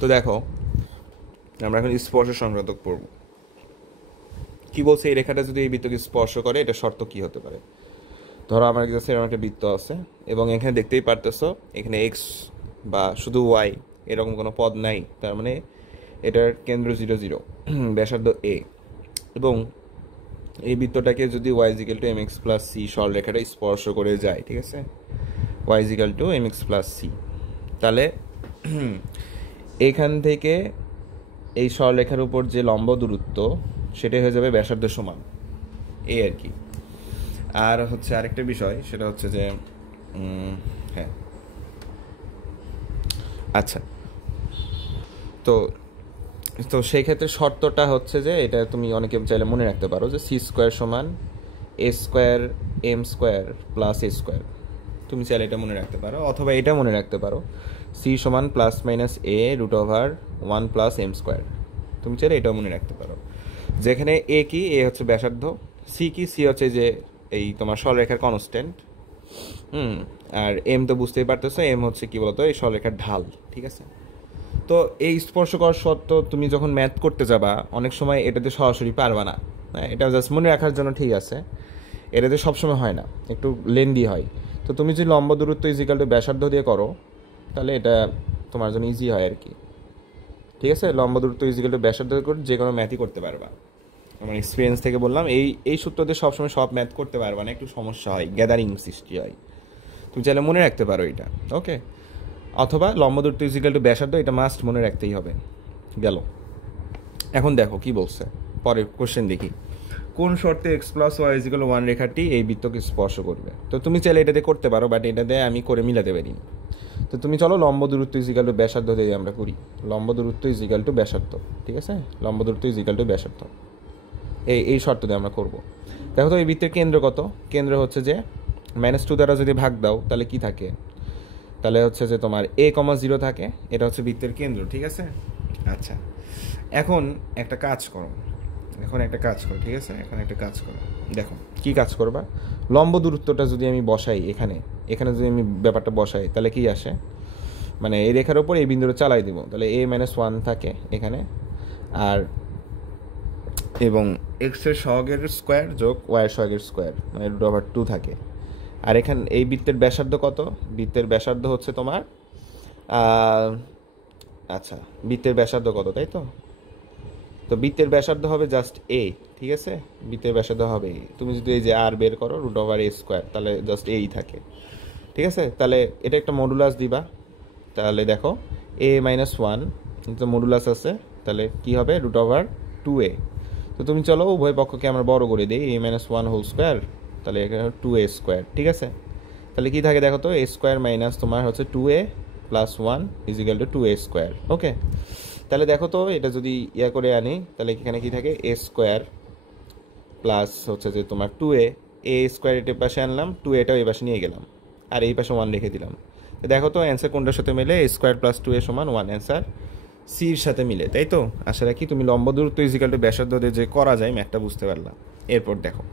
তো দেখো, আমরা এখন স্পর্শ সংক্রান্ত পড়ব। কি বলছে, এই রেখাটা যদি এই বৃত্তকে স্পর্শ করে এটা শর্ত কি হতে পারে। ধরো আমার কাছে এরকম একটা বৃত্ত আছে এবং এখানে দেখতেই পারতেছো এখানে এক্স বা শুধু ওয়াই এরকম কোনো পদ নাই, তার মানে এটার কেন্দ্র 0 0, ব্যাসার্ধ এ, এবং এই বৃত্তটাকে যদি y is equal to m x plus c সরলরেখাটা স্পর্শ করে যায়, ঠিক আছে, y is equal to m x plus c, তাহলে এখান থেকে এই সরলরেখার উপর যে লম্ব দূরত্ব সেটাই হয়ে যাবে ব্যাসার্ধ সমান এই আর কি। আর হচ্ছে আরেকটা বিষয়, সেটা হচ্ছে যে হ্যাঁ আচ্ছা, তো তো সেই ক্ষেত্রে শর্তটা হচ্ছে যে এটা তুমি অনেকে চাইলে মনে রাখতে পারো যে সি স্কোয়ার সমান এ স্কোয়ার এম স্কোয়ার প্লাস এ স্কোয়ার। তুমি চাইলে এটা মনে রাখতে পারো, অথবা এটা মনে রাখতে পারো সি সমান plus minus a root over 1 plus m square. তুমি চাইলে এটাও মনে রাখতে পারো, যেখানে এ কি, এ হচ্ছে ব্যাসার্ধ, সি কি, সি হচ্ছে যে এই তোমার সরলরেখার কনস্ট্যান্ট, আর এম তো বুঝতেই পারতেছো, এম হচ্ছে কি বলতো এই সরলরেখার ঢাল, ঠিক আছে। তো এই স্পর্শ করার সত্ত্ব তুমি যখন ম্যাথ করতে যাবা অনেক সময় এটাতে সরাসরি পারবা না, হ্যাঁ, এটা জাস্ট মনে রাখার জন্য ঠিক আছে, এটাতে সবসময় হয় না, একটু লেন্দি হয়। তো তুমি যদি লম্ব দূরত্ব ইজিক্যাল টু ব্যাসার্ধ দিয়ে করো তাহলে এটা তোমার জন্য ইজি হয় আর কি, ঠিক আছে। লম্ব দূরত্ব ইজিক্যাল টু ব্যাসার্ধ করে যে কোনো ম্যাথই করতে পারবা, আমার এক্সপিরিয়েন্স থেকে বললাম। এই সূত্র দিয়ে সবসময় সব ম্যাথ করতে পারবা না, একটু সমস্যা হয়, গ্যাদারিং সৃষ্টি হয়। তুমি চাইলে মনে রাখতে পারো এটা, ওকে। অথবা লম্ব দূরত্ব ইজিক্যাল টু ব্যাসার্ধ, এটা মাস্ট মনে রাখতেই হবে। গেল। এখন দেখো কি বলছে, পরের কোশ্চেন দেখি। কোন শর্তে এক্স প্লাস ওয়াই ইজিক্যাল 1 রেখাটি এই বৃত্তকে স্পর্শ করবে। তো তুমি চাইলে এটাতে করতে পারো, বাট এটাতে আমি করে মিলাতে পারি। তো তুমি চলো লম্ব দূরত্ব ইজিক্যাল টু ব্যাসার্ধ দিয়ে আমরা করি। লম্ব দূরত্ব ইজিক্যাল টু ব্যাসার্ধ, ঠিক আছে, লম্ব দূরত্ব ইজিক্যাল টু ব্যাসার্ধ, এই শর্ত দিয়ে আমরা করব। দেখো তো এই বৃত্তের কেন্দ্র কত, কেন্দ্র হচ্ছে যে -2 দ্বারা যদি ভাগ দাও তাহলে কি থাকে, তাহলে হচ্ছে যে তোমার a,0 থাকে, এটা হচ্ছে বৃত্তের কেন্দ্র, ঠিক আছে। আচ্ছা, এখন একটা কাজ করো, ঠিক আছে, এখন একটা কাজ করো। দেখো কি কাজ করবা, লম্ব দূরত্বটা যদি আমি বসাই এখানে, যদি আমি ব্যাপারটা বসাই তাহলে কি আসে, মানে এই রেখার ওপর এই বিন্দুটা চালাই দিব, তাহলে a-1 থাকে এখানে, আর এবং এক্সের সহগের স্কোয়ার যোগ ওয়াইয়ের সহগের স্কোয়ার মানে √2 থাকে। আর এখানে এই বৃত্তের ব্যাসার্ধ কত, বৃত্তের ব্যাসার্ধ হচ্ছে তোমার আচ্ছা, বৃত্তের ব্যাসার্ধ কত, তাই তো। তো বৃত্তের ব্যাসার্ধ হবে জাস্ট এ, ঠিক আছে, বৃত্তের ব্যাসার্ধ হবে এ। তুমি যদি এই যে আর বের করো √a² তাহলে জাস্ট এই থাকে, ঠিক আছে। তাহলে এটা একটা মডুলাস দিবা, তাহলে দেখো a-1 তো মডুলাস আছে, তাহলে কি হবে √2a। তো তুমি চলো উভয় পক্ষকে আমরা বড় করে দিই, a-1² তাহলে এখানে 2a², ঠিক আছে। তাহলে কি থাকে দেখো তো, a² মাইনাস তোমার হচ্ছে 2a plus 1 is equal two 2a², ওকে। তাহলে দেখো তো এটা যদি ইয়া করে আনি তাহলে এখানে কি থাকে, a² প্লাস হচ্ছে যে তোমার 2a² এটার পাশে আনলাম, 2aটাও এই পাশে নিয়ে গেলাম, আর এই পাশে 1 রেখে দিলাম। তো দেখো তো অ্যান্সার কোনটার সাথে মিলে, a² প্লাস 2a সমান 1, অ্যান্সার সির সাথে মিলে, তাই তো। আশা রাখি তুমি লম্ব দূরত্ব ইজিক্যাল টু ব্যাসার্ধ দিয়ে যে করা যায় ম্যাথটা বুঝতে পারলাম। এরপর দেখো,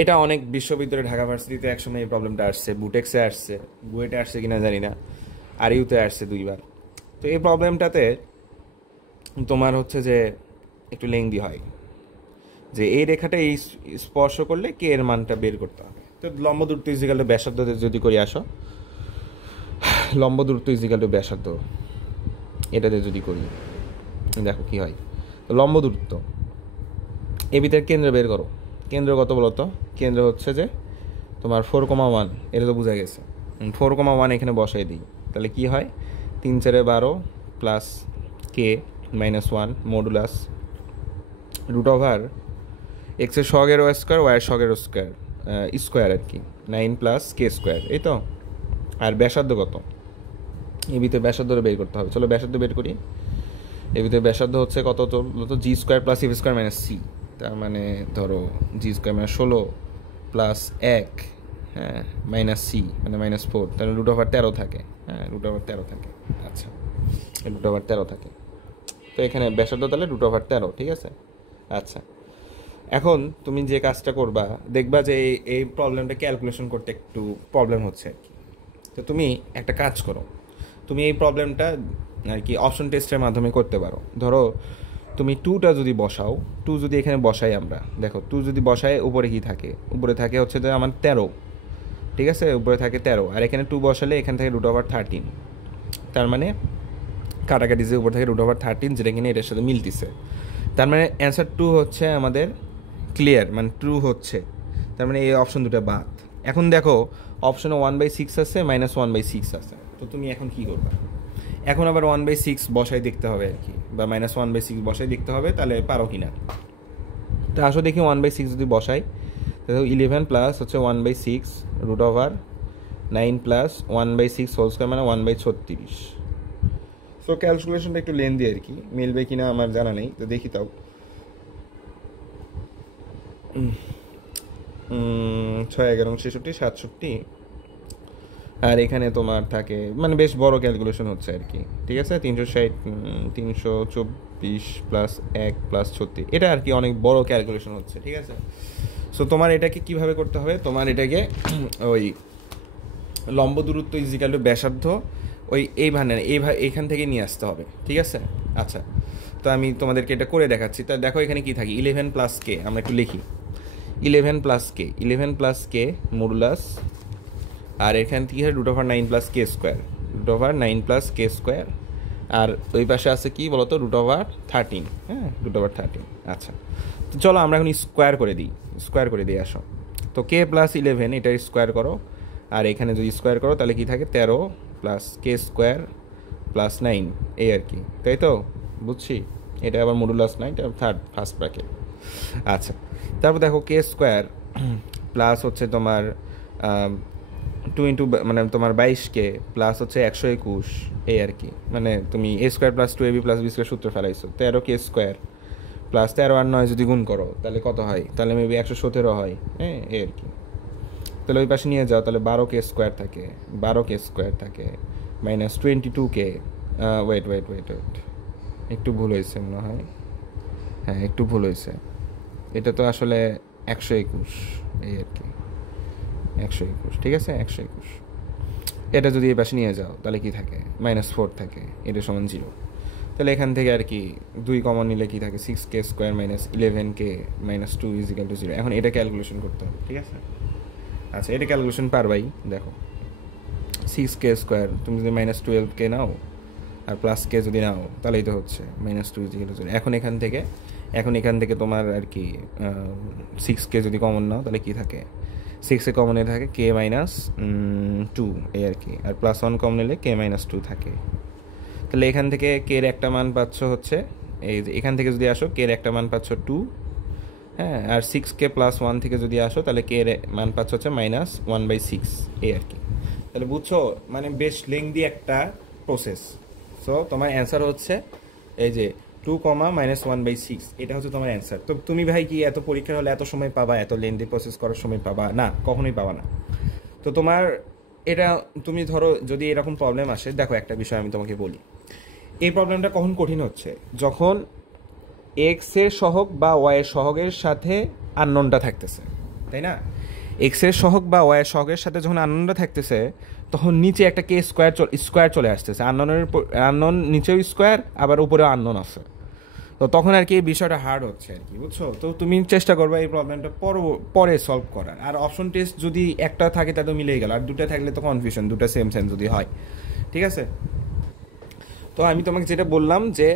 এটা অনেক বিশ্ববিদ্যালয়, ঢাকা ভার্সিটিতে একসময় এই প্রবলেমটা আসছে, বুটেক্সে আসছে, বুয়েটে আসছে কিনা জানি না, আর ইউতে আসছে 2বার। তো এই প্রবলেমটাতে তোমার হচ্ছে যে একটু লেংদি হয়, যে এই রেখাটা এই স্পর্শ করলে কে এর মানটা বের করতে হবে। তো লম্ব দূরত্ব ইজিক্যাল টু ব্যাসার্ধ যদি করি, আসো লম্ব দূরত্ব ইজিক্যাল টু ব্যাসার্ধ এটাতে যদি করি দেখো কি হয়। তো লম্ব দূরত্ব এ ভিতরে কেন্দ্র বের করো, কেন্দ্র কত বলো তো, কেন্দ্র হচ্ছে যে তোমার 4,1, এটা তো বোঝা গেছে। 4,1 এখানে বসাই দিই, তাহলে কি হয়, 3×4=12 প্লাস k-1 মডুলাস √, এক্সের সহগের স্কোয়ার ওয়াইয়ের সহগের স্কোয়ার আর কি, 9 প্লাস k², এই তো। আর ব্যাসার্ধ কত, এই ভিতরে ব্যাসার্ধটা বের করতে হবে, চলো ব্যাসার্ধ বের করি। এর ভিতরে ব্যাসার্ধ হচ্ছে কত, তো g² plus f² minus c, তার মানে ধরো g² মানে 16 প্লাস 1, হ্যাঁ, মাইনাস c মানে -4, তাহলে √13 থাকে, হ্যাঁ, √13 থাকে। আচ্ছা, √13 থাকে, তো এখানে ব্যাসার্ধ তাহলে √13, ঠিক আছে। আচ্ছা, এখন তুমি যে কাজটা করবা দেখবা যে এই প্রবলেমটা ক্যালকুলেশন করতে একটু প্রবলেম হচ্ছে আর কি। তো তুমি একটা কাজ করো, তুমি এই প্রবলেমটা আর কি অপশন টেস্টের মাধ্যমে করতে পারো। ধরো তুমি 2টা যদি বসাও, 2 যদি এখানে বসাই আমরা, দেখো 2 যদি বসাই উপরে কি থাকে, উপরে থাকে হচ্ছে যে আমার 13, ঠিক আছে, উপরে থাকে 13, আর এখানে 2 বসালে এখান থেকে √13, তার মানে কাটাকাটি যে উপর থেকে √13 যেটা কিনা এটার সাথে মিলতিছে, তার মানে অ্যান্সার 2 হচ্ছে আমাদের ক্লিয়ার, মানে ট্রু হচ্ছে, তার মানে এই অপশন দুটো বাদ। এখন দেখো অপশনে 1/6 আছে, -1/6 আছে, তো তুমি এখন কি করবে? এখন আবার 1/6 বসাই দেখতে হবে আর কি, বা -1/6 বসাই দেখতে হবে, তাহলে পারো কিনা। তো আসো দেখি 1/6 যদি বসাই, তাহলে 11 প্লাস হচ্ছে 1/6 √9 প্লাস 1/6 হোল স্কোয়ার মানে 1/36। সো ক্যালকুলেশনটা একটু লেন্দি আর কি, মিলবে কিনা আমার জানা নেই, তো দেখি তাও। 6 11 66 67, আর এখানে তোমার থাকে মানে বেশ বড় ক্যালকুলেশন হচ্ছে আর কি, ঠিক আছে, 360 324 প্লাস 1 প্লাস 36, এটা আর কি অনেক বড় ক্যালকুলেশন হচ্ছে, ঠিক আছে। সো তোমার এটাকে কিভাবে করতে হবে, তোমার এটাকে ওই লম্ব দূরত্ব ইজিক্যাল টু ব্যাসার্ধ ওই এইখান থেকে নিয়ে আসতে হবে, ঠিক আছে। আচ্ছা, তো আমি তোমাদেরকে এটা করে দেখাচ্ছি। তা দেখো এখানে কি থাকে, 11 প্লাস কে, আমরা একটু লিখি 11 প্লাস কে মডুলাস, আর এখান থেকে √9 প্লাস কে স্কোয়ার, √9 প্লাস কে স্কোয়ার, আর ওই পাশে আছে কি বলতো, √13, হ্যাঁ √13। আচ্ছা, তো চলো আমরা এখন স্কোয়ার করে দিই আসো। তো কে প্লাস 11 এটা স্কোয়ার করো, আর এখানে যদি স্কোয়ার করো তাহলে কি থাকে 13 প্লাস কে স্কোয়ার প্লাস 9, এই আর কি, তাই তো বুঝছি। এটা আবার মডুলাস না, এটা ফার্স্ট ব্র্যাকেট। আচ্ছা, তারপর দেখো কে স্কোয়ার প্লাস হচ্ছে তোমার 2 ইন্টু মানে তোমার 22কে প্লাস হচ্ছে 121, এই আর কি, মানে তুমি a square plus 2ab plus b square সূত্র ফেলাইছো, 13 কে স্কোয়ার প্লাস 13 আর 9 যদি গুণ করো তাহলে কত হয়, তাহলে মেবি 117 হয়, হ্যাঁ এই আর কি। তাহলে ওই পাশে নিয়ে যাও, তাহলে 12 কে স্কোয়ার থাকে -22কে, ওয়েট একটু ভুল হয়েছে মনে হয়, হ্যাঁ একটু ভুল হয়েছে, এটা তো আসলে 121, এই আর কি 121, ঠিক আছে 121। এটা যদি এই পাশে নিয়ে যাও তাহলে কি থাকে, -4 থাকে, এটা সমান 0। তাহলে এখান থেকে আর কি 2 কমন নিলে কি থাকে, 6কে স্কোয়ার -11কে -2 = 0। এখন এটা ক্যালকুলেশন করতে হবে, ঠিক আছে। আচ্ছা, এটা ক্যালকুলেশন পারবাই, দেখো 6কে স্কোয়ার তুমি যদি -12কে নাও আর প্লাস কে যদি নাও তাহলেই তো হচ্ছে -2 = 0। এখন এখান থেকে তোমার আর কি 6কে যদি কমন নাও তাহলে কি থাকে, 6এ কমনে থাকে কে -2, এই আর কি, আর +1 কমন নিলে কে -2 থাকে। তাহলে এখান থেকে কে এর একটা মান পাচ্ছ হচ্ছে, এই যে এখান থেকে যদি আসো কে এর একটা মান পাচ্ছ 2, হ্যাঁ, আর 6কে +1 থেকে যদি আসো তাহলে কে এর মান পাচ্ছ হচ্ছে -1/6, এই আর কি। তাহলে বুঝছো, মানে বেশ লেংদি একটা প্রসেস। সো তোমার অ্যান্সার হচ্ছে এই যে 2, -1/6, এটা হচ্ছে তোমার অ্যান্সার। তো তুমি ভাই কি এত পরীক্ষার হলে এত সময় পাবা, এত লেন্দি প্রসেস করার সময় পাবা না, কখনোই পাবা না। তো তোমার এটা তুমি ধরো যদি এরকম প্রবলেম আসে, দেখো একটা বিষয় আমি তোমাকে বলি, এই প্রবলেমটা কখন কঠিন হচ্ছে, যখন এক্স এর সহগ বা ওয়াই এর সহগের সাথে আননোনটা থাকতেছে, তাই না। এক্স এর সহগ বা ওয়াই এর সহগের সাথে যখন আননোনটা থাকতেছে তখন নিচে একটা কে স্কোয়ার চলে আসতেছে, আননোন নিচেও স্কোয়ার, আবার উপরেও আননোন আছে, তো তখন আর কি এই বিষয়টা হার্ড হচ্ছে আর কি, বুঝছো। তো তুমি চেষ্টা করবে এই প্রবলেমটা পরে সলভ করার, আর অপশন টেস্ট যদি একটা থাকে তাতে মিলেই গেল, আর দুটো থাকলে তো কনফিউশন, দুটো সেম যদি হয়, ঠিক আছে। তো আমি তোমাকে যেটা বললাম যে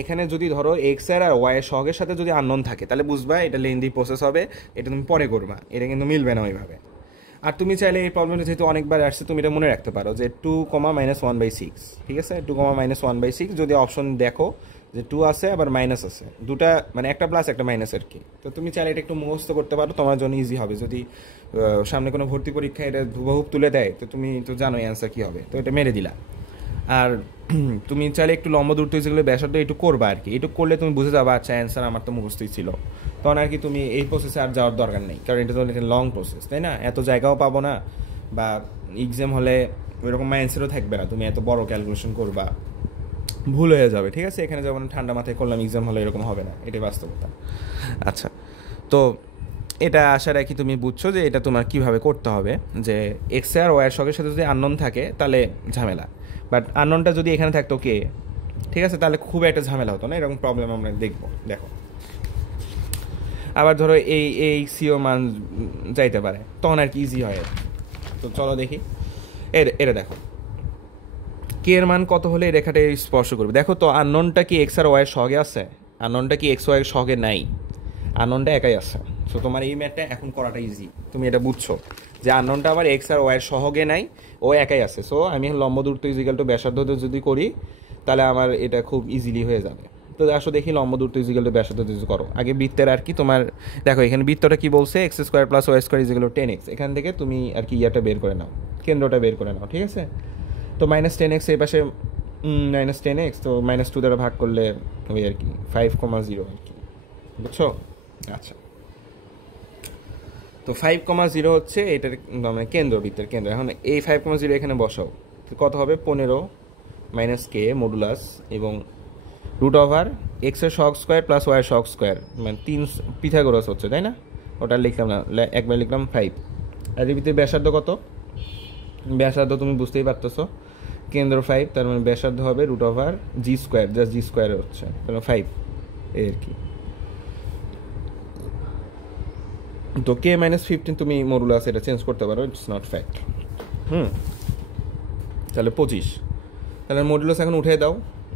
এখানে যদি ধরো এক্স আর ওয়াই এর সহগের সাথে যদি আননোন থাকে তাহলে বুঝবা এটা লেন্দি প্রসেস হবে, এটা তুমি পরে করবা, এটা কিন্তু মিলবে না ওইভাবে। আর তুমি চাইলে এই প্রবলেমটা যেহেতু অনেকবার আসছে তুমি এটা মনে রাখতে পারো যে 2, -1/6, ঠিক আছে, 2, -1/6 যদি অপশন দেখো যে 2 আছে আবার মাইনাস আছে, দুটা মানে একটা প্লাস একটা মাইনাস আর কি। তো তুমি চাইলে এটা একটু মুখস্থ করতে পারো, তোমার জন্য ইজি হবে। যদি সামনে কোনো ভর্তি পরীক্ষা এটা হুবহু তুলে দেয় তো তুমি তো জানোই অ্যান্সার কী হবে, তো এটা মেরে দিলা। আর তুমি চাইলে একটু লম্ব দূরত্ব যেগুলো ব্যাসার্ধ একটু করবা আর কি, একটু করলে তুমি বুঝে যাবা আচ্ছা অ্যান্সার আমার তো মুখস্থই ছিল, তখন আর কি তুমি এই প্রসেসে আর যাওয়ার দরকার নেই, কারণ এটা তো একটা লং প্রসেস, তাই না। এত জায়গাও পাবো না, বা এক্সাম হলে ওইরকম অ্যান্সারও থাকবে না, তুমি এত বড় ক্যালকুলেশন করবা, ভুল হয়ে যাবে, ঠিক আছে। এখানে যেমন ঠান্ডা মাথায় করলাম, এক্সাম হলে এরকম হবে না, এটাই বাস্তবতা। আচ্ছা, তো এটা আশা রাখি তুমি বুঝছো যে এটা তোমার কিভাবে করতে হবে, যে এক্স আর ওয়াই এর সঙ্গে সাথে যদি আননোন থাকে তাহলে ঝামেলা, বাট আননোনটা যদি এখানে থাকতো কে, ঠিক আছে, তাহলে খুব একটা ঝামেলা হতো না, এরকম প্রবলেম আমরা দেখবো। দেখো আবার ধরো এই সিও মান যাইতে পারে, তখন আর কি ইজি হয়। তো চলো দেখি এটা দেখো কে এর মান কত হলে এই রেখাটা স্পর্শ করবে। দেখো তো আননোনটা কি এক্স আর ওয়াইয়ের সহগে আছে? আননোনটা কি এক্স ওয়াইয়ের সহগে নাই, আননোনটা একাই আছে। সো তোমার এই ম্যাথটা এখন করাটা ইজি, তুমি এটা বুঝছো যে আননোনটা আবার এক্স আর ওয়াইয়ের সহগে নাই, ও একাই আছে। সো আমি লম্ব দূরত্ব ইজিক্যাল টু ব্যাসার্ধ যদি করি তাহলে আমার এটা খুব ইজিলি হয়ে যাবে। তো আসো দেখি লম্ব দূরত্ব ইজিক্যাল টু ব্যাসার্ধ যদি করো। আগে বৃত্তের আর কি তোমার দেখো এখানে বৃত্তটা কি বলছে, X square plus Y square equal to 10x। এখান থেকে তুমি আর কি ইয়াটা বের করে নাও, কেন্দ্রটা বের করে নাও, ঠিক আছে। তো -10x এই পাশে -10x, তো -2 দ্বারা ভাগ করলে ওই আর কি 5,0 আর কি, বুঝছো? আচ্ছা, তো 5,0 হচ্ছে এটার মানে কেন্দ্র, বৃত্তের কেন্দ্র। এখন এই 5,0 এখানে বসাও, কত হবে 15 - k মডুলাস এবং √x এর সহগ স্কোয়ার প্লাস ওয়াই সহগ স্কোয়ার, মানে 3 পিথাগোরাস হচ্ছে, তাই না? ওটা লিখলাম না, একবার লিখলাম 5। আর এর ভিতরে ব্যাসার্ধ কত? ব্যাসার্ধ তুমি বুঝতেই পারতেছো, কেন্দ্র 5, তার মানে ব্যাসার্ধ হবে √g², জাস্ট g² হচ্ছে, তাহলে 5 এই আর কি। তো k - 15 তুমি মডুলাস এটা চেঞ্জ করতে পারো, ইটস নট ফ্যাক্ট। তাহলে 25, তাহলে মডুলাস এখন উঠে দাও,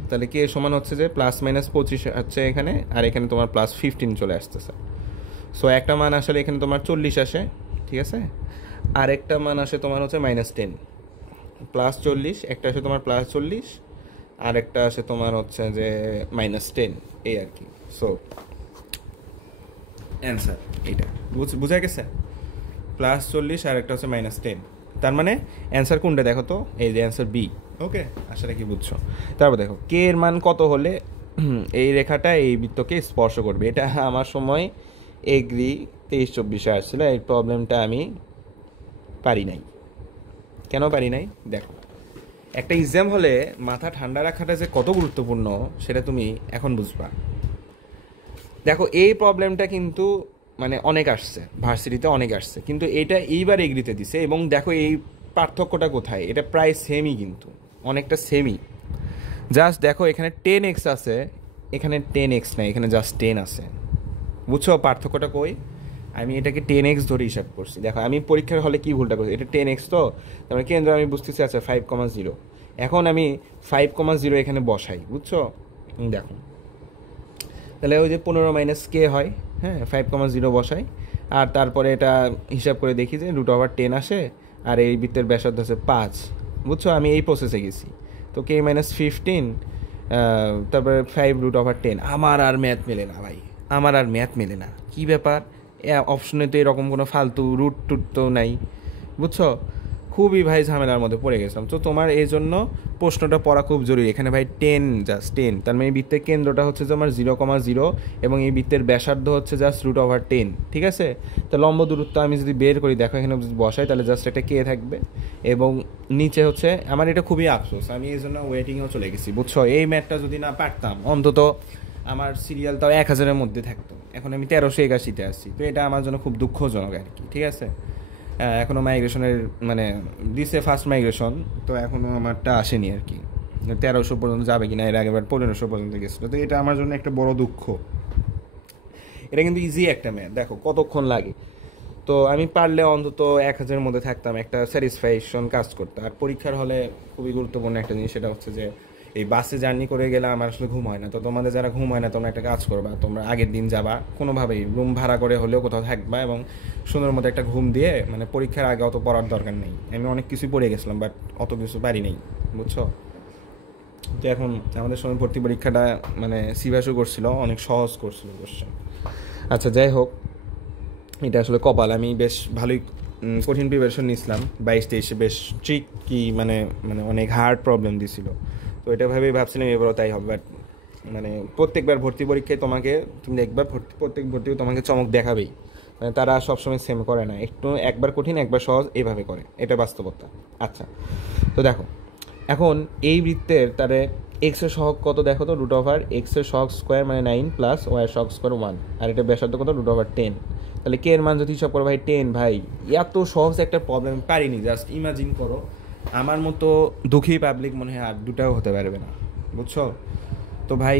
তাহলে k সমান হচ্ছে যে +-25 হচ্ছে এখানে, আর এখানে তোমার +15 চলে আসতেছে। সো একটা মান আসলে এখানে তোমার 40 আসে, ঠিক আছে, আর একটা মান আসে তোমার হচ্ছে -10 +40, একটা আসে তোমার +40 আর একটা আসে তোমার হচ্ছে যে -10 এই আর কি। সো অ্যান্সার এইটা বুঝা গেছে, +40 আর একটা হচ্ছে -10, তার মানে অ্যান্সার কোনটা দেখো তো, এই যে অ্যান্সার বি। ওকে, আসলে কি বুঝছো? তারপর দেখো কে এর মান কত হলে এই রেখাটা এই বৃত্তকে স্পর্শ করবে। এটা আমার সময় এগ্রি 23-24 আসছিল, এই প্রবলেমটা আমি পারি নাই। কেন পারি নাই? দেখো একটা এক্সাম হলে মাথা ঠান্ডা রাখাটা যে কত গুরুত্বপূর্ণ সেটা তুমি এখন বুঝবা। দেখো এই প্রবলেমটা কিন্তু মানে অনেক আসছে, ভার্সিটিতে অনেক আসছে, কিন্তু এটা এইবার এগ্রিতে দিছে। এবং দেখো এই পার্থক্যটা কোথায়, এটা প্রায় সেমই, কিন্তু অনেকটা সেমই। জাস্ট দেখো এখানে 10x আছে, এখানে 10x নাই, এখানে জাস্ট 10 আছে। বুঝছো পার্থক্যটা কই? আমি এটাকে 10x ধরে হিসাব করছি। দেখো আমি পরীক্ষার হলে কি ভুলটা করছি, এটা 10x তো তার মানে কেন্দ্র আমি বুঝতেছি আচ্ছা 5,0। এখন আমি 5,0 এখানে বসাই, বুঝছো? দেখো তাহলে ওই যে 15 - k হয়, হ্যাঁ, 5,0 বসাই, আর তারপরে এটা হিসাব করে দেখি যে √10 আসে, আর এই বৃত্তের ব্যাসার্ধ হচ্ছে 5, বুঝছো? আমি এই প্রসেসে গেছি। তো k - 15 তারপরে 5√10। আমার আর ম্যাথ মেলে না ভাই, আমার আর ম্যাথ মেলে না, কি ব্যাপার? অপশনে তো এরকম কোনো ফালতু রুট টুট তো নাই, বুঝছো? খুবই ভাই ঝামেলার মধ্যে পড়ে গেছিলাম। তো তোমার এই জন্য প্রশ্নটা পড়া খুব জরুরি। এখানে ভাই 10, জাস্ট 10, তার মানে এই বৃত্তের কেন্দ্রটা হচ্ছে তোমার 0,0 এবং এই বৃত্তের ব্যাসার্ধ হচ্ছে জাস্ট √10, ঠিক আছে? তো লম্ব দূরত্ব আমি যদি বের করি, দেখো এখানে যদি বসাই তাহলে জাস্ট একটা কে থাকবে, এবং নিচে হচ্ছে আমার এটা খুবই আফসোস, আমি এই জন্য ওয়েটিংয়েও চলে গেছি, বুঝছো? এই ম্যাথটা যদি না পারতাম অন্তত আমার সিরিয়াল তাও 1,000-এর মধ্যে থাকতো, এখন আমি 1381-তে আসছি। তো এটা আমার জন্য খুব দুঃখজনক আর কি, ঠিক আছে? এখনও মাইগ্রেশনের মানে দিছে ফার্স্ট মাইগ্রেশন, তো এখনও আমারটা আসেনি আর কি, 1300 পর্যন্ত যাবে কিনা, এর আগেবার 1500 পর্যন্ত গেছিলো। তো এটা আমার জন্য একটা বড় দুঃখ। এটা কিন্তু ইজি একটা ম্যাথ, দেখো কতক্ষণ লাগে। তো আমি পারলে অন্তত 1,000-এর মধ্যে থাকতাম, একটা স্যাটিসফ্যাকশন কাজ করতো। আর পরীক্ষার হলে খুবই গুরুত্বপূর্ণ একটা জিনিস, সেটা হচ্ছে যে এই বাসে জার্নি করে গেলে আমার আসলে ঘুম হয় না। তো তোমাদের যারা ঘুম হয় না, তোমরা একটা কাজ করবা, তোমরা আগের দিন যাবা, কোনোভাবেই রুম ভাড়া করে হলেও কোথাও থাকবা, এবং সুন্দর মতো একটা ঘুম দিয়ে, মানে পরীক্ষার আগে অত পড়ার দরকার নেই। আমি অনেক কিছুই পড়ে গেছিলাম, বাট অত কিছু পারি নেই, বুঝছো? তো এখন আমাদের সময় ভর্তি পরীক্ষাটা মানে সিভাসও করছিল, অনেক সহজ করছিল কোশ্চেন। আচ্ছা যাই হোক, এটা আসলে কপাল, আমি বেশ ভালোই কঠিন প্রিপারেশন নিয়েছিলাম। 22-23 বেশ ট্রিক কি মানে মানে অনেক হার্ড প্রবলেম দিছিল। তো এটা ভেবেই ভাবছিলাম এবারও তাই হবে। বাট মানে প্রত্যেকবার ভর্তি পরীক্ষায় তুমি দেখবা প্রত্যেক ভর্তিও তোমাকে চমক দেখাবেই, মানে তারা সবসময় সেম করে না, একটু একবার কঠিন একবার সহজ এভাবে করে, এটা বাস্তবতা। আচ্ছা, তো দেখো এখন এই বৃত্তের তারে x এর সহগ কত দেখো তো, √x এর সহগ স্কোয়ার মানে 9 প্লাস y এর সহগ স্কোয়ার 1, আর এটা ব্যাসার্ধ কত √10। তাহলে কে এর মান যদি হিসাব করো ভাই 10, ভাই এত সহজ একটা প্রবলেম পারিনি, জাস্ট ইমাজিন করো আমার মতো দুঃখী পাবলিক মনে হয় আর দুটাও হতে পারবে না, বুঝছো? তো ভাই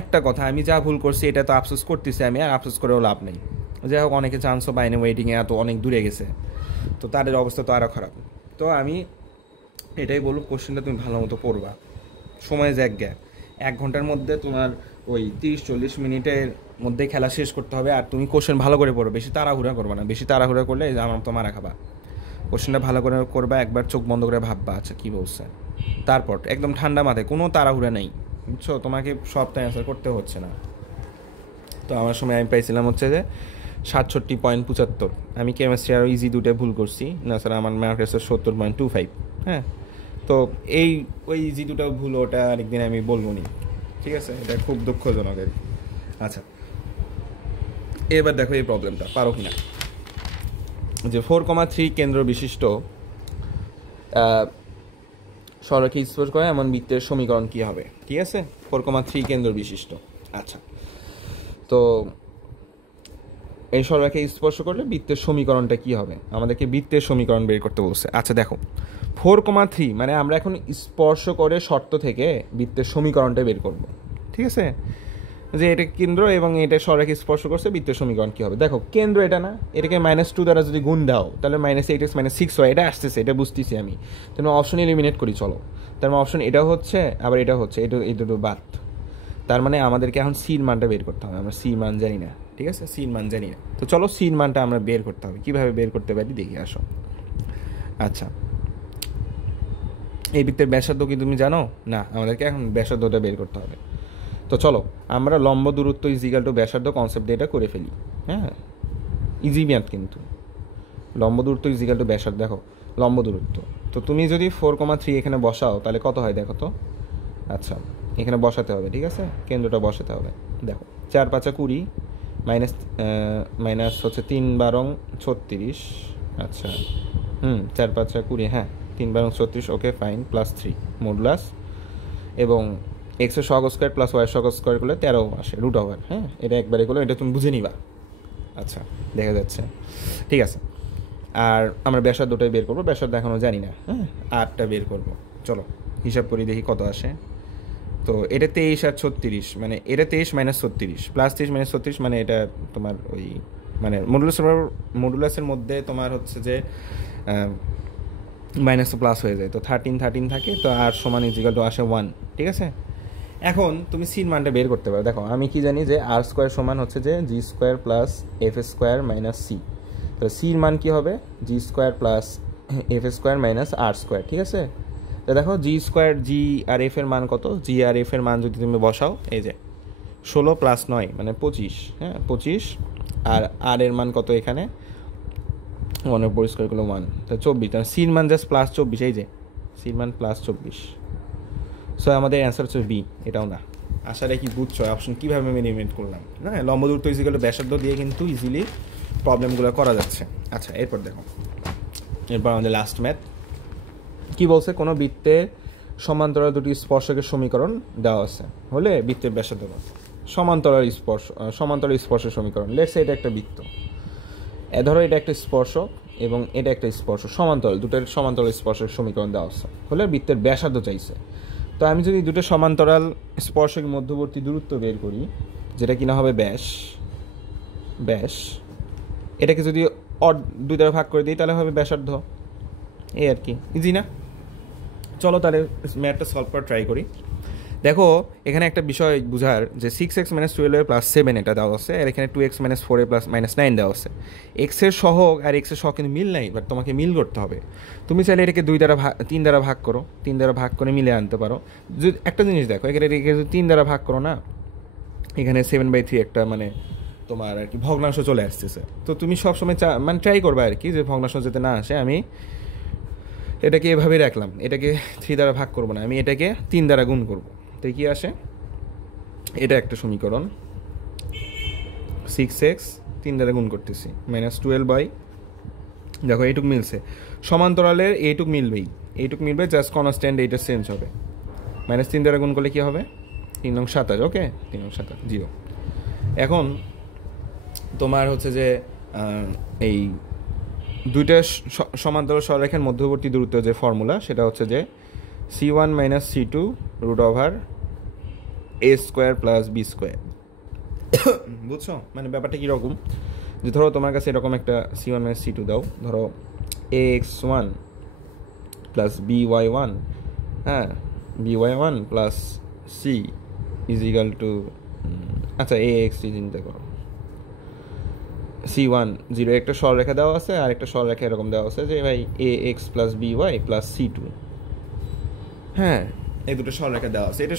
একটা কথা, আমি যা ভুল করছি এটা তো আফসোস করতেছি আমি, আর আফসোস করেও লাভ নেই। যাই হোক, অনেকে চান্সও পায়নি, ওয়েটিংয়ে এত অনেক দূরে গেছে, তো তাদের অবস্থা তো আরও খারাপ। তো আমি এটাই বলব, কোশ্চেনটা তুমি ভালো মতো পড়বা, সময় জ্যাজ্ঞা 1 ঘন্টার মধ্যে তোমার ওই 30-40 মিনিটের মধ্যে খেলা শেষ করতে হবে। আর তুমি কোশ্চেন ভালো করে পড়ো, বেশি তাড়াহুড়া করবা না, বেশি তাড়াহুড়া করলে আমার তো মারা খাবা। কোশ্চেনটা ভালো করে করবা, একবার চোখ বন্ধ করে ভাববা আচ্ছা কী বলছে, তারপর একদম ঠান্ডা মাথায়, কোনো তাড়াহুড়া নেই, বুঝছো? তোমাকে সবটা অ্যান্সার করতে হচ্ছে না। তো আমার সময় আমি পাইছিলাম হচ্ছে যে 67.75। আমি কেমিস্ট্রি আরও ইজি দুটো ভুল করছি, না স্যার আমার মার্ক এসে 70.25। হ্যাঁ, তো এই ওই ইজি দুটো ভুল, ওটা আরেকদিন আমি বলবো নি, ঠিক আছে? এটা খুব দুঃখজনক আর কি। আচ্ছা, এবার দেখো এই প্রবলেমটা পারো কি না। যে 4,3 কেন্দ্র বিশিষ্ট সরলরেখা স্পর্শ করে এমন বৃত্তের সমীকরণ কী হবে? ঠিক আছে, 4,3 কেন্দ্র বিশিষ্ট। আচ্ছা, তো এই সরলরেখা স্পর্শ করলে বৃত্তের সমীকরণটা কী হবে? আমাদেরকে বৃত্তের সমীকরণ বের করতে বলছে। আচ্ছা দেখো, 4,3 মানে আমরা এখন স্পর্শ করে শর্ত থেকে বৃত্তের সমীকরণটা বের করব, ঠিক আছে? যে এটা কেন্দ্র এবং এটা সরলরেখা স্পর্শ করছে, বৃত্তের সমীকরণ কী হবে? দেখো, কেন্দ্র এটা না, এটাকে -2 দ্বারা যদি গুণ দাও তাহলে -8x -6 হয়, এটা আসতেছে, এটা বুঝতেছি আমি। তাহলে অপশন এলিমিনেট করি, চলো। তার মানে অপশন এটাও হচ্ছে, আবার এটা হচ্ছে, এটা তো বাদ। তার মানে আমাদেরকে এখন সির মানটা বের করতে হবে। আমরা সির মান জানি না, ঠিক আছে? সির মান জানি না, তো চলো সির মানটা আমরা বের করতে হবে। কীভাবে বের করতে পারি দেখি, আসো। আচ্ছা, এই বৃত্তের ব্যাসার্ধ কি তুমি জানো? না, আমাদেরকে এখন ব্যাসার্ধটা বের করতে হবে। তো চলো আমরা লম্ব দূরত্ব ইজিক্যাল টু ব্যাসার্ধ কনসেপ্ট দিয়ে এটা করে ফেলি। হ্যাঁ, ইজি ম্যাথ কিন্তু। লম্ব দূরত্ব ইজিক্যাল টু ব্যাসার্ধ, দেখো লম্ব দূরত্ব, তো তুমি যদি 4,3 এখানে বসাও তাহলে কত হয় দেখো তো। আচ্ছা, এখানে বসাতে হবে, ঠিক আছে? কেন্দ্রটা বসাতে হবে। দেখো 4×5 20, মাইনাস হচ্ছে 3×12 36। আচ্ছা, 4×5 20, হ্যাঁ 3×12 36, ওকে ফাইন, +3 মডুলাস, এবং এক্সের সহগ স্কোয়ার প্লাস ওয়াই সহগ স্কোয়ার করলে 13 আসে √। হ্যাঁ, এটা একবারে করলো, এটা তুমি বুঝে নিবা। আচ্ছা, দেখা যাচ্ছে, ঠিক আছে। আর আমরা ব্যাসার্ধটাই বের করবো, ব্যাসার্ধ এখনও জানি না। হ্যাঁ, 8টা বের করবো, চলো হিসাব করি দেখি কত আসে। তো এটা 23 আর 36, মানে এটা 23 - 36 +23 - 36, মানে এটা তোমার ওই মানে মডুলাসের মধ্যে তোমার হচ্ছে যে মাইনাস প্লাস হয়ে যায়, তো 13 থাকে, তো আর সমান ইজিক্যাল টু আসে 1, ঠিক আছে? এখন তুমি সির মানটা বের করতে পারো। দেখো আমি কি জানি যে r স্কোয়ার সমান হচ্ছে যে g square plus f square minus c। তো সির মান কি হবে? g square plus f square minus r square, ঠিক আছে? তো দেখো g স্কোয়ার, g আর f এর মান কত? g আর f এর মান যদি তুমি বসাও, এই যে 16 + 9 মানে 25। হ্যাঁ, 25, আর r এর মান কত এখানে? 1 পরিষ্কার করলো 1, তো 24। তাহলে সির মান জাস্ট +24, এই যে সির মান +24। সো আমাদের অ্যান্সার হচ্ছে বি, এটাও না। আশা রাখি বুঝছো অপশন কীভাবে আমি এলিমিনেট করলাম। না, লম্ব দূরত্ব ইজিক্যাল টু ব্যাসার্ধ দিয়ে কিন্তু ইজিলি প্রবলেমগুলো করা যাচ্ছে। আচ্ছা, এরপর দেখো, এরপর আমাদের লাস্ট ম্যাথ কী বলছে? কোনো বৃত্তে সমান্তরাল দুটি স্পর্শকের সমীকরণ দেওয়া আছে হলে বৃত্তের ব্যাসার্ধ কত? সমান্তরাল স্পর্শের সমীকরণ। লেটস সে এটা একটা বৃত্ত, ধরো এটা একটা স্পর্শক এবং এটা একটা স্পর্শ, সমান্তরাল, দুটোর সমান্তরাল স্পর্শের সমীকরণ দেওয়া আছে হলে বৃত্তের ব্যাসার্ধ চাইছে। তো আমি যদি দুটো সমান্তরাল স্পর্শের মধ্যবর্তী দূরত্ব বের করি, যেটা কিনা হবে ব্যাস, এটাকে যদি 2 দ্বারা ভাগ করে দিই তাহলে হবে ব্যাসার্ধ, এই আর কি, ইজি না? চলো তাহলে ম্যাথটা সলভ করা ট্রাই করি। দেখো এখানে একটা বিষয় বুঝার, যে 6x - 12 + 7 এটা দেওয়া আছে, আর এখানে 2x - 4 +-9 দেওয়া আছে। এক্সের সহগ আর এক্সের সহগ কিন্তু মিল নাই, বাট তোমাকে মিল করতে হবে। তুমি চাইলে এটাকে 3 দ্বারা ভাগ করো, 3 দ্বারা ভাগ করে মিলে আনতে পারো। যদি একটা জিনিস দেখো, এখানে যদি 3 দ্বারা ভাগ করো না, এখানে 7/3 একটা মানে তোমার আর কি ভগ্নাংশ চলে আসতেছে। তো তুমি সবসময় মানে ট্রাই করবে আর কি যে ভগ্নাংশ যাতে না আসে। আমি এটাকে এভাবেই রাখলাম, এটাকে 3 দ্বারা ভাগ করবো না, আমি এটাকে 3 দ্বারা গুণ করবো, তো কি আসে? এটা একটা সমীকরণ, 6x 3 দ্বারা গুণ করতেছি -12 দেখো এইটুক মিলছে, সমান্তরালের এইটুক মিলবে, জাস্ট কনস্ট্যান্ট এইটা চেঞ্জ হবে। -3 দ্বারা গুণ করলে কি হবে? 3 নং 27, ওকে, 3 নং 27 0। এখন তোমার হচ্ছে যে এই দুইটা সমান্তরাল সরলরেখার মধ্যবর্তী দূরত্ব যে ফর্মুলা সেটা হচ্ছে যে c1 minus c2 root over a square plus b square. বুঝছো মানে ব্যাপারটা কীরকম, যে ধরো তোমার কাছে এরকম একটা c1 মাইনাস c2 দাও, ধরো ax1 প্লাস by1, হ্যাঁ by1 plus c is equal to, আচ্ছা ax চিন্তা করো, c1 0 একটা সরলরেখা দেওয়া আছে আর একটা সরলরেখা এরকম দেওয়া আছে যে ভাই ax plus by plus c2, হ্যাঁ এই দুটো সরলরেখা দেওয়া আছে, এটা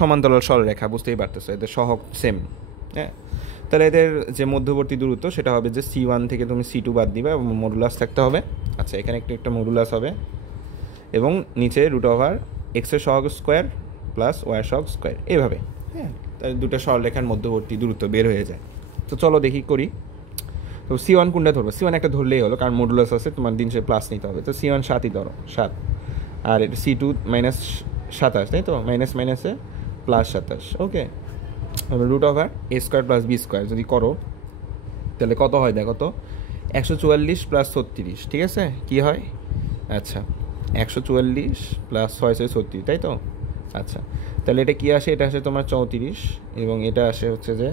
সমান্তরাল সরলরেখা, বুঝতেই পারতেছো এদের সহগ সেম। হ্যাঁ তাহলে এদের যে মধ্যবর্তী দূরত্ব সেটা হবে যে c1 থেকে তুমি c2 বাদ দিবা এবং মডুলাস থাকতে হবে। আচ্ছা এখানে একটা মডুলাস হবে এবং নিচে রুট ওভার এক্সের সহগ স্কোয়ার প্লাস ওয়াই সহগ স্কোয়ার, এইভাবে। হ্যাঁ তাহলে দুটো সরলরেখার মধ্যবর্তী দূরত্ব বের হয়ে যায়। তো চলো দেখি করি। তো c1 কোনটা ধরবো, c1 একটা ধরলেই হলো, কারণ মডুলাস আছে, তোমার দিন সে প্লাস নিতে হবে। তো c1 7ই ধরো, 7, আর এটা c2 মাইনাস 27, তাই তো, মাইনাস মাইনাসে plus 27। Okay, root over a square plus B square যদি করো তাহলে কত হয় দেখো তো, 144 প্লাস 36, ঠিক আছে, কি হয়, আচ্ছা 144 প্লাস 6 36, তাই তো। আচ্ছা তাহলে এটা কি আসে, এটা আসে তোমার 34 এবং এটা আসে হচ্ছে যে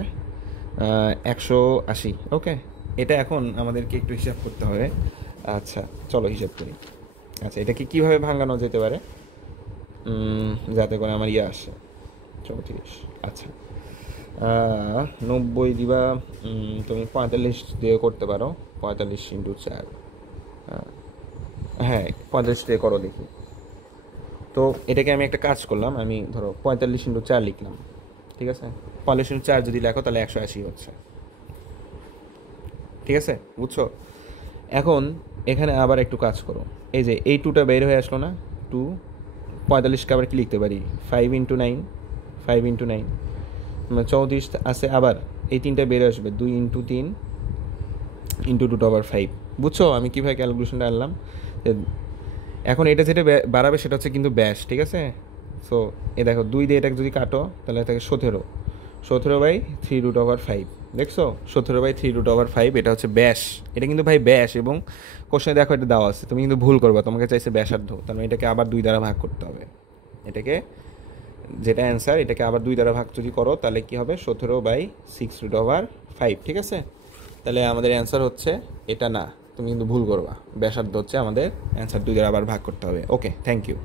180। ওকে, এটা এখন আমাদেরকে একটু হিসাব করতে হবে। আচ্ছা চলো হিসাব করি। আচ্ছা এটাকে কীভাবে ভাঙানো যেতে পারে যাতে করে আমার ইয়ে আসে 34। আচ্ছা 90 দিবা, তুমি 45 দিয়ে করতে পারো, 45 ইন্টু 4, হ্যাঁ 45 দিয়ে করো দেখি। তো এটাকে আমি একটা কাজ করলাম, আমি ধরো 45 ইন্টু 4 লিখলাম, ঠিক আছে, 45 ইন্টু 4 যদি লেখো তাহলে 180 হচ্ছে, ঠিক আছে, বুঝছো। এখন এখানে আবার একটু কাজ করো, এই যে এই 2টা বের হয়ে আসলো না, 2, 45কে আবার কি লিখতে পারি, 5 ইন্টু 9, 5 ইন্টু 9 34 আছে, আবার এই 3টা বের আসবে, 2 ইন্টু 3 ইন্টু 2/5। বুঝছো আমি কীভাবে ক্যালকুলেশনটা আনলাম। এখন এটা যেটা বাড়াবে সেটা হচ্ছে কিন্তু ব্যাস, ঠিক আছে। সো এ দেখো 2 দিয়ে এটাকে যদি কাটো তাহলে থাকে 17/3√5, দেখছো 17/3√5, এটা হচ্ছে ব্যাস, এটা কিন্তু ভাই ব্যাস, এবং কোশ্চেনে দেখো এটা দেওয়া আছে, তুমি কিন্তু ভুল করবা, তোমাকে চাইছে ব্যাসার্ধ, তার মানে এটাকে আবার 2 দ্বারা ভাগ করতে হবে, এটাকে যেটা অ্যান্সার এটাকে আবার 2 দ্বারা ভাগ যদি করো তাহলে কি হবে, 17/6√5, ঠিক আছে। তাহলে আমাদের অ্যান্সার হচ্ছে এটা না, তুমি কিন্তু ভুল করবা, ব্যাসার্ধ হচ্ছে আমাদের অ্যান্সার, 2 দ্বারা আবার ভাগ করতে হবে। ওকে, থ্যাংক ইউ।